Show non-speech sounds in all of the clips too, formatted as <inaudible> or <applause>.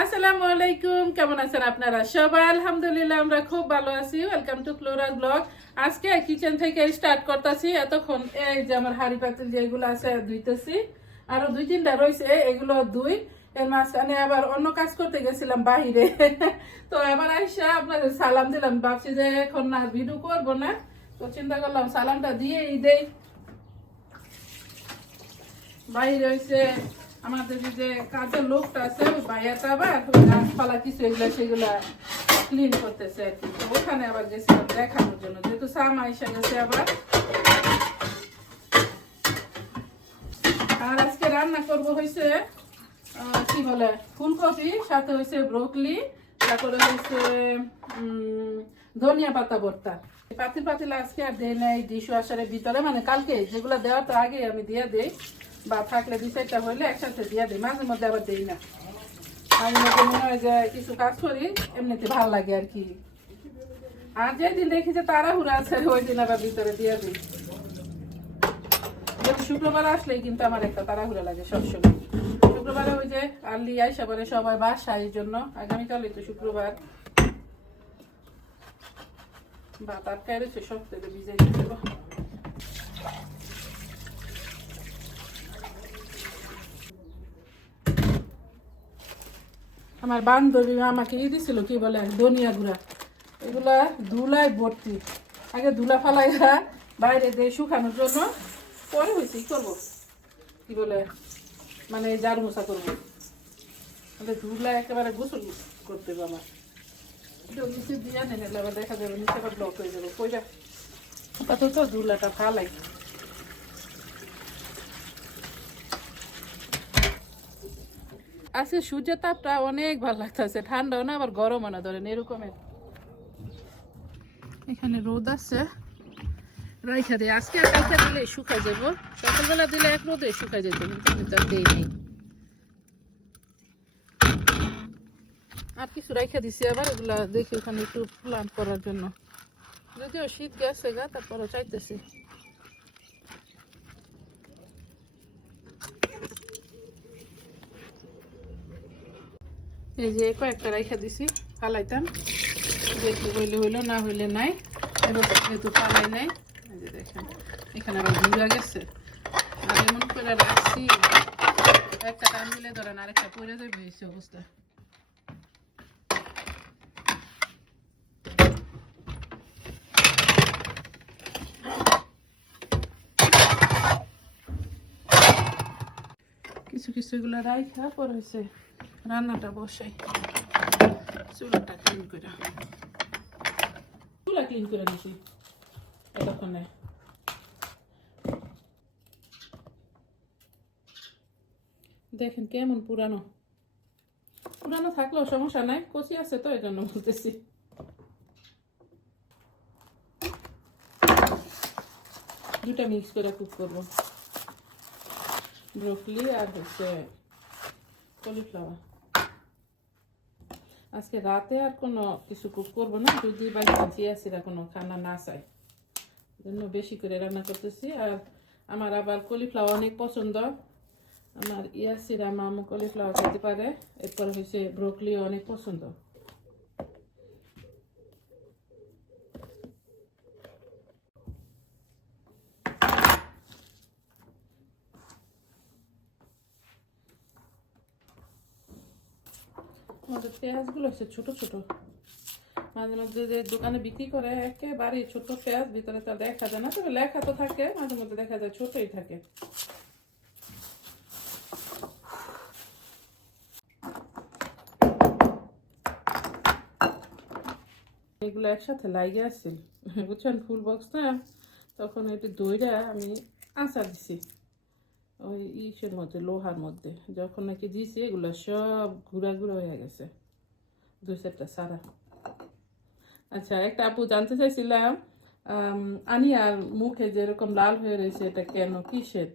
আসসালামু আলাইকুম, কেমন আছেন আপনারা সবাই? আলহামদুলিল্লাহ, আমরা খুব ভালো আছি। ওয়েলকাম টু ব্লগ আজকে কিচেন থেকে স্টার্ট করতেছি। এতক্ষণ এই যে আমার হাড়ি পাতিল যেগুলো আছে, ধুইতেছি। আরও দুই তিনটা রয়েছে, এগুলো দুই এর মাঝখানে আবার অন্য কাজ করতে গেছিলাম বাহিরে। <laughs> তো এবার আইসা আপনাদের সালাম দিলাম। ভাবছি যে এখন না ভিডিও করব না। তো চিন্তা করলাম, সালামটা দিয়েই দেই বাইরে হয়েছে আমাদের যে কাজের লোকটা আছে ভাইয়াটা আবার গাছপালা কিছু এগুলো সেগুলো ক্লিন করতেছে আর কি। তো ওখানে আবার গেছিলাম দেখানোর জন্য, যেহেতু সামা এসে গেছে আবার। আর আজকে রান্না করব হয়েছে কি বলে, ফুলকপি, সাথে হয়েছে ব্রোকলি তারপরে হয়েছে ধনিয়া পাতা ভর্তা। পাতিল পাতিল আজকে আর দেয় ভিতরে। মানে কালকে যেগুলো তো আগে আমি দিয়ে দেই। বা থাকলে দুই চারটা হইলে একসাথে দিয়ে দিই। মাঝে মধ্যে আবার দেই না। মনে হয় যে কিছু কাজ করি, এমনিতে ভালো লাগে আর কি। আর যেদিন দেখি যে তাড়াহুড়া আছে ওই দিন আবার ভিতরে দিয়ে দিই। শুক্রবার আসলেই কিন্তু আমার একটা তাড়াহুড়া লাগে সবসময়। শুক্রবারে ওই যে আর্লি আইসা পরে সবাই বাসায় জন্য। আগামীকালই তো শুক্রবার। সব থেকে ভিজে দেবো আমার বান্ধবী আমাকে ই দিছিল কি বলে ধনিয়া গুঁড়া। এগুলা ধুলায় ভর্তি। আগে ধুলা ফালাইয়া বাইরে দিয়ে শুকানোর জন্য পরে হয়েছে কি করব? কি বলে মানে জার মোছা করব। তাহলে ধুলা একেবারে গোসল করতে হবে আমার। আজকে সূর্যের তাপটা অনেক ভালো লাগতেছে, ঠান্ডাও না, আবার গরমও না, ধরেন এরকমের। এখানে রোদ আছে। রাইখা দিয়ে আজকে আর রাইখা দিলে শুকাই যাব। সকালবেলা দিলে এক রোদে শুকাই যেত, কিন্তু আমি তো দেই নেই। আর কিছু রাইখা দিছি আবার ওগুলা দেখি ওখানে একটু প্লান্ট করার জন্য। যদিও শীত গেছে গা, তারপরও চাইতেছি। এই যে কয়েকটা রাইখা দিছি, ফালাইতাম। যেহেতু হইলে হইল, না হইলে নাই। যেহেতু ফালাই নাই যে দেখেন, এখানে আবার ঘুরা গেছে। আর এমন করে রাখছি, একটা টান দিলে ধরেন আরেকটা পরে যাবে, এই অবস্থা। কিছু কিছু এগুলো রাইখা, পরে হয়েছে রান্নাটা বসাই। চুলাটা ক্লিন করে চুলা ক্লিন করে নিছি এতক্ষণে। দেখেন কেমন পুরানো। পুরানো থাকলেও সমস্যা নাই, কচি আছে তো এই জন্য বলতেছি। দুটা মিক্স করে কুক করব। ব্রোকলি আর হচ্ছে কলিফ্লাওয়ার। আজকে রাতে আর কোনো কিছু কুক করব না যদি বা জিয়াসিরা কোনো খানা না চাই জন্য বেশি করে রান্না করতেছি। আর আমার আবার কলিফ্লাওয়ার অনেক পছন্দ। আমার ইয়াসিরা মামু কলিফ্লাওয়ার খেতে পারে, এরপর হচ্ছে ব্রোকলিও অনেক পছন্দ। আমাদের পেঁয়াজগুলো হচ্ছে ছোট ছোট। মাঝে মধ্যে যে দোকানে বিক্রি করে একেবারে ছোট পেঁয়াজ ভিতরে তা দেখা যায় না তবে লেখা তো থাকে মাঝে মধ্যে দেখা যায় ছোটই থাকে। এগুলো একসাথে লাগে আসছিল বুঝছেন ফুল বক্সটা তখন একটু দইটা আমি আচার দিছি। ওই ইসের মধ্যে, লোহার মধ্যে, যখন নাকি দিছি, এগুলো সব ঘুরা ঘুরা হয়ে গেছে, দুই চারটা সারা। আচ্ছা একটা আপু জানতে চাইছিলাম আনিয়ার মুখে যেরকম লাল হয়ে রয়েছে, এটা কেন, কিসের?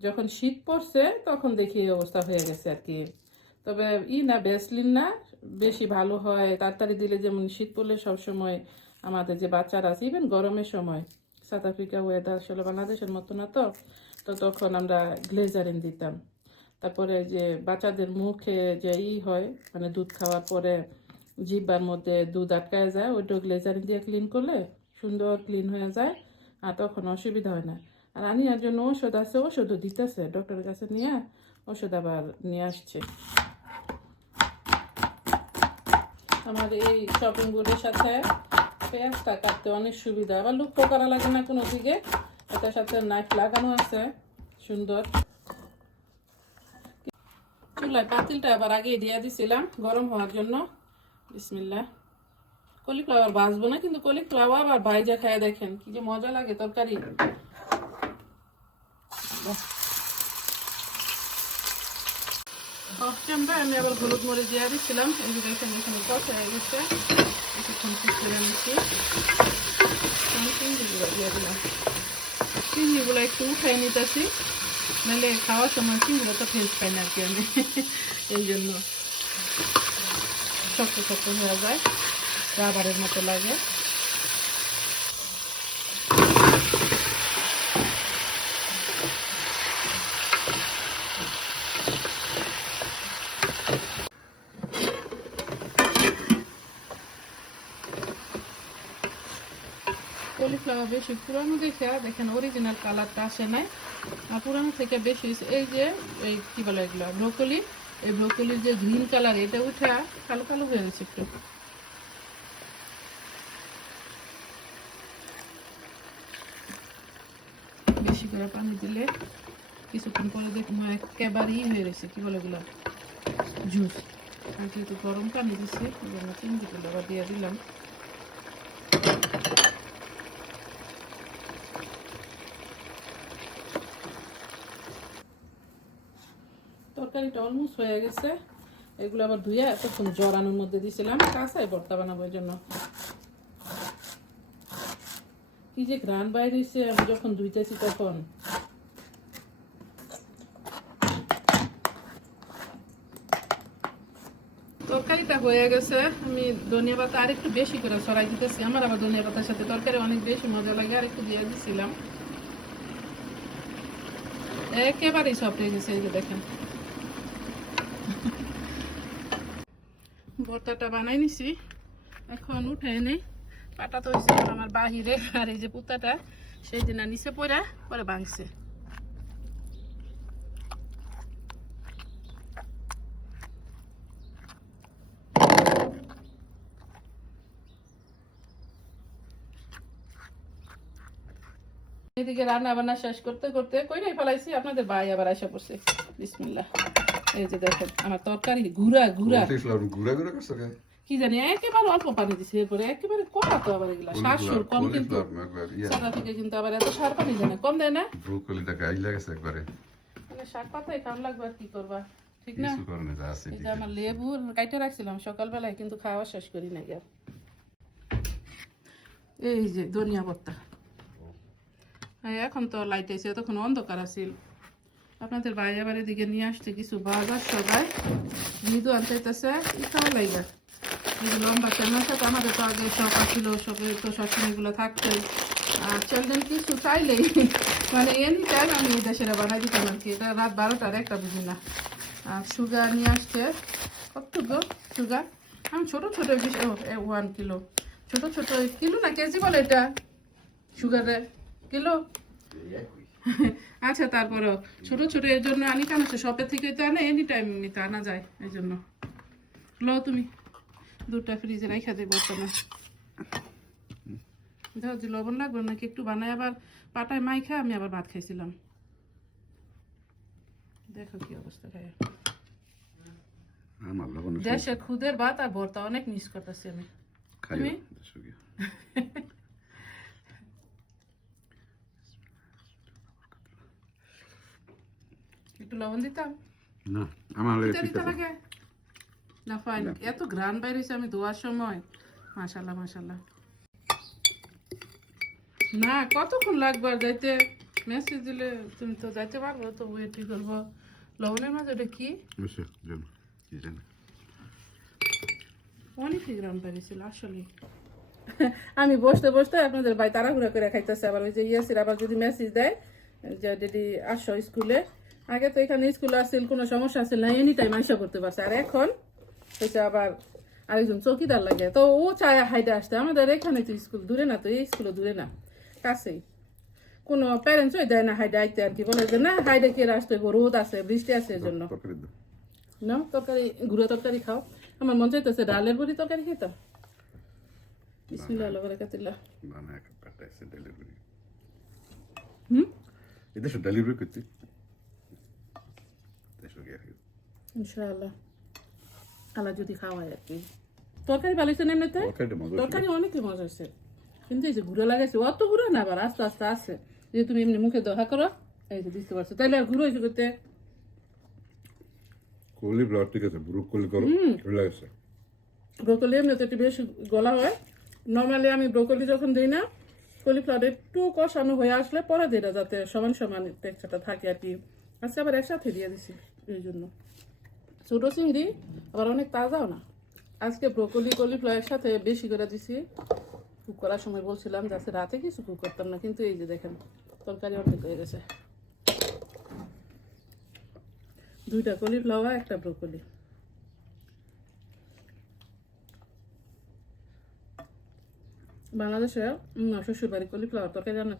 যখন শীত পড়ছে, তখন দেখি অবস্থা হয়ে গেছে আর কি। তবে ই না ব্যাসলিন না, বেশি ভালো হয়, তাড়াতাড়ি দিলে যেমন শীত পড়লে সবসময় আমাদের যে বাচ্চারা আছে ইভেন গরমের সময়, সাউথ আফ্রিকা ওয়েদার আসলে বাংলাদেশের মতো না তো তো তখন আমরা গ্লেজারিন দিতাম। তারপরে যে বাচ্চাদের মুখে যে ই হয় মানে দুধ খাওয়ার পরে জিব্বার মধ্যে দুধ আটকায় যায় ওইটা গ্লেজারিন দিয়ে ক্লিন করলে সুন্দর ক্লিন হয়ে যায় আর তখন অসুবিধা হয় না। আর আনিয়ার জন্য ওষুধ আছে ওষুধও দিতেছে, ডক্টরের কাছে নিয়ে ওষুধ আবার নিয়ে আসছে। আমার এই শপিং বোর্ডের সাথে পেঁয়াজটা কাটতে অনেক সুবিধা, আবার লক্ষ্য করা লাগে না কোনো দিকে। এটার সাথে নাইফ লাগানো আছে, সুন্দর। চুলায় পাতিলটা আবার আগে দিয়ে দিছিলাম গরম হওয়ার জন্য। বিসমিল্লা কলিফ্লাওয়ার ভাজবো না, কিন্তু কলিফ্লাওয়ার আবার ভাইজা খায় দেখেন, কি যে মজা লাগে তরকারি। অপশনটা আমি আবার হলুদ মরিচ দিয়ে দিচ্ছিলাম এখানে কষা হয়ে গেছে। দিয়ে দিলাম। চিংড়িগুলো একটু উঠাই নিতেছি নাহলে খাওয়ার সময় চিংড়িগুলো তো ফেস পাই না আর কি আমি। এই জন্য শক্ত শক্ত হয়ে যায়। রাবারের মতো লাগে। কলিফ্লাওয়ার বেশি পুরানো দেখে দেখেন অরিজিনাল কালারটা আসে নাই। আর পুরানো থেকে বেশি এই যে, এই কি বলে এগুলো, ব্রোকলি। এই ব্রোকলির যে গ্রিন কালার এটা উঠে কালো কালো হয়ে গেছে একটু। বেশি করে পানি দিলে কিছুক্ষণ পরে দেখুন একেবারেই হয়ে গেছে, কি বলে এগুলো? জুস। আর যেহেতু গরম পানি দিচ্ছে চিংড়িগুলো আবার দিয়ে দিলাম। তরকারিটা অলমোস্ট হয়ে গেছে। এগুলো আবার ধুয়ে এতক্ষণ জড়ানোর মধ্যে দিয়েছিলাম কাঁচাই ভর্তা বানাবোর জন্য। কি যে গ্রান বাইরে আমি যখন ধুইতেছি তখন। তরকারিটা হয়ে গেছে। আমি ধনিয়া পাতা আর একটু বেশি করে সরাই দিতেছি। আমার আবার ধনিয়া পাতার সাথে তরকারি অনেক বেশি মজা লাগে আর একটু দিয়ে দিছিলাম। একেবারেই সব হয়ে গেছে, এই যে দেখেন। ভর্তাটা বানাই নিছি। এখন উঠে নেই। পাটা তো আমার বাহিরে, আর এই যে পুতাটা, সেই দিন নিচে পড়ে পরে ভাঙছে। এদিকে রান্না বান্না শেষ করতে করতে কইরাই ফেলাইছি, আপনাদের ভাই আবার আসা পড়ছে। বিসমিল্লাহ। এই যে দেখেন আমার তরকারি ঘুরা ঘুরা। গুঁড়া করছ কি? জানি একেবারে অল্প পানি দিছে এরপরে একেবারে তো আবার এগুলা সারসুর কম কিন্তু সাদা থেকে কিন্তু আবার এত সার পানি দেয় না কম দেয় না? লাগেছে একবারে। মানে শাক পাতায় কাম লাগবে আর কি করবা ঠিক না? কিছু করনে যা আছে যে আমার লেবু কাইটে রাখছিলাম সকালবেলায় কিন্তু খাওয়া শেষ করি না গিয়া এই যে ধনিয়া পত্তা। এখন তো লাইট এসে তখন অন্ধকার আছিল। আপনাদের বাইরে বাড়ি দিকে নিয়ে আসছে কিছু বাজার সবাই। মৃদু আনতেছে ইটাও লাইগা এই যে লম্বা চ্যানেল সাথে আমাদের তো আগে শখ ছিল সবে তো সবসময় এগুলো আর চ্যানেল কিছু চাইলেই। মানে এনি টাইম আমি এই দেশের বানাই দিতাম আর কি এটা রাত বারোটার একটা বুঝি না। আর সুগার নিয়ে আসছে। কত গো, সুগার? আমি ছোট ছোট ওয়ান কিলো ছোট ছোট কিলো না কেজি বলে এটা? সুগারের কিলো? <laughs> আচ্ছা তারপরেও। ছোট ছোট এর জন্য আনি কেন? শপের থেকে তো আনে এনি টাইম নিতে আনা যায় এই জন্য। লো তুমি। দুটা ফ্রিজে রেখে দেবো বর্তমান। দেখো যে লবণ লাগবে নাকি একটু বানাই। আবার পাটায় মাই খা আমি আবার ভাত খাইছিলাম। দেখো কি অবস্থা খায় আমার লবণ দেশে খুদের ভাত আর ভর্তা অনেক মিস করতেছি আমি। তুমি? <laughs> দেশো গিয়া। একটু লবণ দিতাম? না আমার লাগে ঠিক আছে। না ফাইন এত গ্রান বাইরেছে আমি ধোয়ার সময়। মাশাল্লাহ মাশাল্লাহ না কতক্ষণ লাগবে আর যাইতে? মেসেজ দিলে তুমি তো যাইতে পারব তো করব। লবণের মাঝে ওটা কি? বুঝছ জান কি জান। অনেকই গ্রাম বাইরেছিল আসলে। আমি বসতে বসতে আপনাদের ভাই তাড়াহুড়া করে খাইতেছে আবার ওই যে ইয়াসির আবার যদি মেসেজ দেয় যে দিদি আসো স্কুলে। আগে তো এখানে স্কুলে আসছিল কোনো সমস্যা আসছিল না এনি টাইম আইসা করতে পারছে। আর এখন হচ্ছে আবার আরেকজন চৌকিদার লাগে। তো ও চায় হাইডে আসতে। আমাদের এখানে তো স্কুল দূরে না তো এই স্কুলে দূরে না কাছেই। কোনো প্যারেন্টস ওই দেয় না হাইডে আইতে আর কি। বলে যে না হাইডে কে আসতে রোদ আছে বৃষ্টি আছে এর জন্য। না তরকারি গুঁড়ো তরকারি খাও। আমার মন চাইতেছে ডালের বড়ি তরকারি খেতাম বিসমিল্লাহ বারাকাতুল্লাহ না না এক পাঠাইছে ডেলিভারি হুম? এদেশে ডেলিভারি করতে দেশে গিয়ে ইনশাআল্লাহ। আল্লাহ যদি খাওয়ায় আর কি। তরকারি বালিছেন এমনিতে। তরকারি অনেকই মজা হয়েছে। কিন্তু এই যে ঘুরে লাগাইছে অত ঘুরে না আবার আস্তে আস্তে আসছে যে তুমি এমনি মুখে দহা করো এই যে বুঝতে পারছ। তাইলে আর ঘুরে হয়েছে করতে কলি ব্লাড ঠিক আছে ব্রুকলি করো ভালো লাগছে। ব্রোকলি এমনিতে একটু বেশি গলা হয়। নর্মালি আমি ব্রোকলি যখন দিই না কলিফ্লাওয়ার একটু কষানো হয়ে আসলে পরে দিই না যাতে সমান সমান টেক্সচারটা থাকে আর কি। আজকে আবার একসাথে দিয়ে দিছি এই জন্য। ছোটো চিংড়ি, আবার অনেক তাজাও না। আজকে ব্রোকলি কলিফ্লাওয়ার সাথে বেশি করে দিছি। কুক করার সময় বলছিলাম যে রাতে কিছু কুক করতাম না, কিন্তু এই যে দেখেন, তরকারি অর্ধেক হয়ে গেছে। দুইটা কলিফ্লাওয়ার একটা ব্রোকলি বাংলাদেশে শ্বশুর বাড়ি কলিফ্লাওয়ার তরকারি রান্না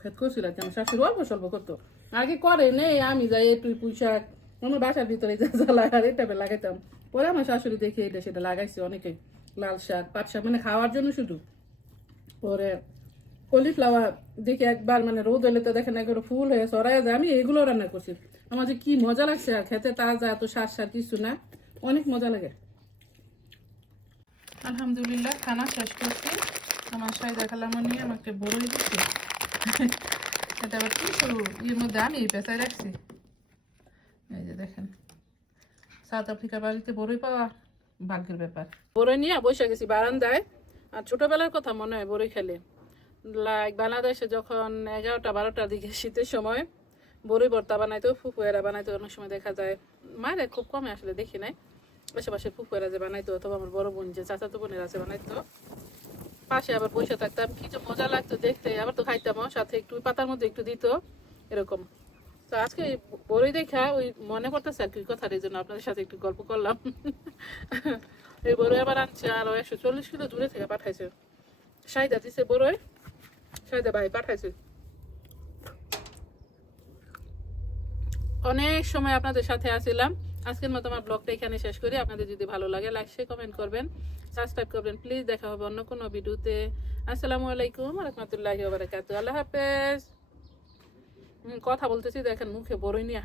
খেত করছিল আর শাশুড়ি অল্প স্বল্প করতো। আগে করে নেই, আমি যাই একটু পুঁই শাক আমার বাসার ভিতরে লাগার এটা লাগাইতাম। পরে আমার শাশুড়ি দেখে এটা, সেটা লাগাইছে অনেকে। লাল শাক, পাট শাক মানে খাওয়ার জন্য শুধু। পরে কলিফ্লাওয়ার দেখে একবার মানে রোদ এলে তো দেখেন একবার ফুল হয়ে সরাই যায়। আমি এগুলো রান্না করছি। আমার যে কি মজা লাগছে আর খেতে তাজা এত সার সার কিছু না। অনেক মজা লাগে। আলহামদুলিল্লাহ, খানা শেষ করছি। আমার সাই দেখালাম নিয়ে আমাকে বড়ই দিচ্ছে। <laughs> এটা আবার কি শুরু এর মধ্যে আমি পেঁচাই রাখছি। এই যে দেখেন। সাউথ আফ্রিকা বাড়িতে বড়ই পাওয়া ভাগ্যের ব্যাপার। বড়ই নিয়ে বসে গেছি বারান্দায়। আর ছোটবেলার কথা মনে হয় বড়ই খেলে। লাইক বাংলাদেশে যখন এগারোটা, বারোটার দিকে শীতের সময় বড়ই ভর্তা বানাইতো, ফুফুয়েরা বানাইতো, অনেক সময় দেখা যায়। মারে খুব কমে আসলে দেখি নাই। আশেপাশে ফুফুয়েরা যে বানাইতো, অথবা আমার বড় বোন যে চাচাতো বোনেরা যে বানাইতো, পাশে আবার বসে থাকতাম। কি যে মজা লাগতো দেখতে। আবার তো খাইতামও সাথে একটু পাতার মধ্যে একটু দিত, এরকম। তো আজকে বড়ই দেখা, ওই মনে পড়তেছে আর কি কথার এই জন্য আপনাদের সাথে একটু গল্প করলাম। এই বড়ই আবার আনছে আর একশো চল্লিশ কিলো দূরে থেকে পাঠাইছে। সাইদা দিছে বড়ই। সাইদা ভাই পাঠাইছে। অনেক সময় আপনাদের সাথে আসিলাম আজকের মতো আমার ব্লগটা এখানে শেষ করি। আপনাদের যদি ভালো লাগে লাইক শেয়ার কমেন্ট করবেন। সাবস্ক্রাইব করবেন। প্লিজ দেখা হবে অন্য কোনো ভিডিওতে। আসসালামু আলাইকুম রহমতুল্লাহি আল্লাহ হাফেজ। কথা বলতেছি দেখেন মুখে বড়ই নিয়া।